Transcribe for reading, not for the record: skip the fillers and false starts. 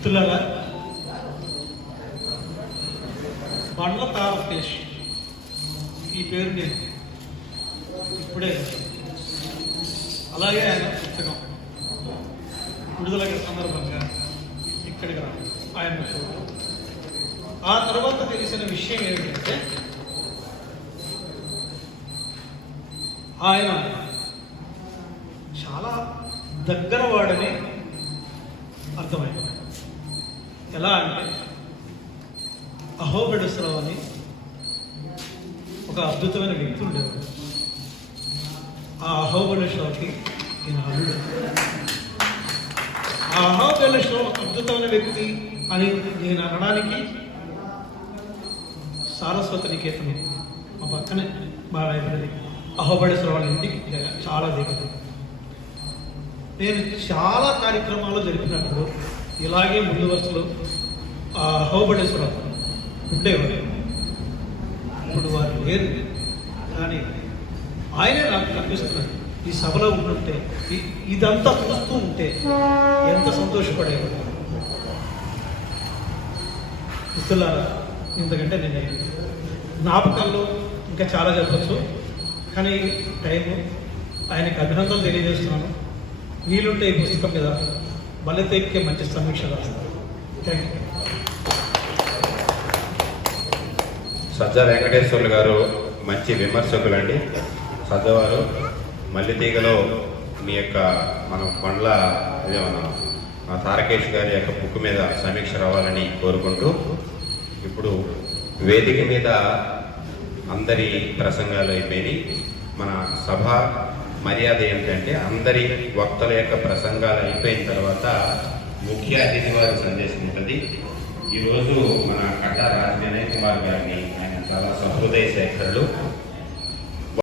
మిత్రులారా, బండ్ల తారకేష్ ఈ పేరు నేను ఇప్పుడే, అలాగే ఆయన పుస్తకం విడుదల సందర్భంగా ఇక్కడికి రా ఆయన చూడటం. ఆ తర్వాత తెలిసిన విషయం ఏమిటంటే ఆయన చాలా దగ్గర వాడని అర్థమైంది. ఎలా అంటే అహోబిళేశ్వరరావు అని ఒక అద్భుతమైన వ్యక్తి ఉండేవాడు. ఆ అహోబిళేశ్వరరావుకి ఈయన అల్లుడు. ఆ అహోబిళేశ్వరరావు అద్భుతమైన వ్యక్తి అని నేను అనడానికి సారస్వత నికేతనం మా పక్కనే మా లైబ్రరీ అహోబిళేశ్వరరావు వాళ్ళ ఇంటికి చాలా దగ్గర. నేను చాలా కార్యక్రమాలు జరిపినప్పుడు ఇలాగే ముందు వరుసలో ఆ అహోబిళేశ్వరరావు ఉండేవాడు. ఇప్పుడు వారు లేరు, కానీ ఆయనే నాకు కనిపిస్తున్నాడు. ఈ సభలో ఉంటుంటే ఇదంతా చూస్తూ ఉంటే ఎంత సంతోషపడేవాడు. మిత్రులారా, ఇంతకంటే నేను జ్ఞాపకాల్లో ఇంకా చాలా చెప్పచ్చు, కానీ టైము ఆయనకు అభినందనలు తెలియజేస్తున్నాను. వీలుంటే ఈ పుస్తకం మీద బలతేకే మంచి సమీక్ష రాస్తాను. Thank you. సజ్జా వెంకటేశ్వర్లు గారు మంచి విమర్శకులండి. సజ్జవారు మల్లితీగలో మీ యొక్క మనం బండ్ల మన తారకేష్ గారి యొక్క బుక్ మీద సమీక్ష రావాలని కోరుకుంటూ, ఇప్పుడు వేదిక మీద అందరి ప్రసంగాలు అయిపోయి మన సభ మర్యాద ఏమిటంటే అందరి వక్తల యొక్క ప్రసంగాలు అయిపోయిన తర్వాత ముఖ్య అతిథి వారి సందేశం ఉంటుంది. ఈరోజు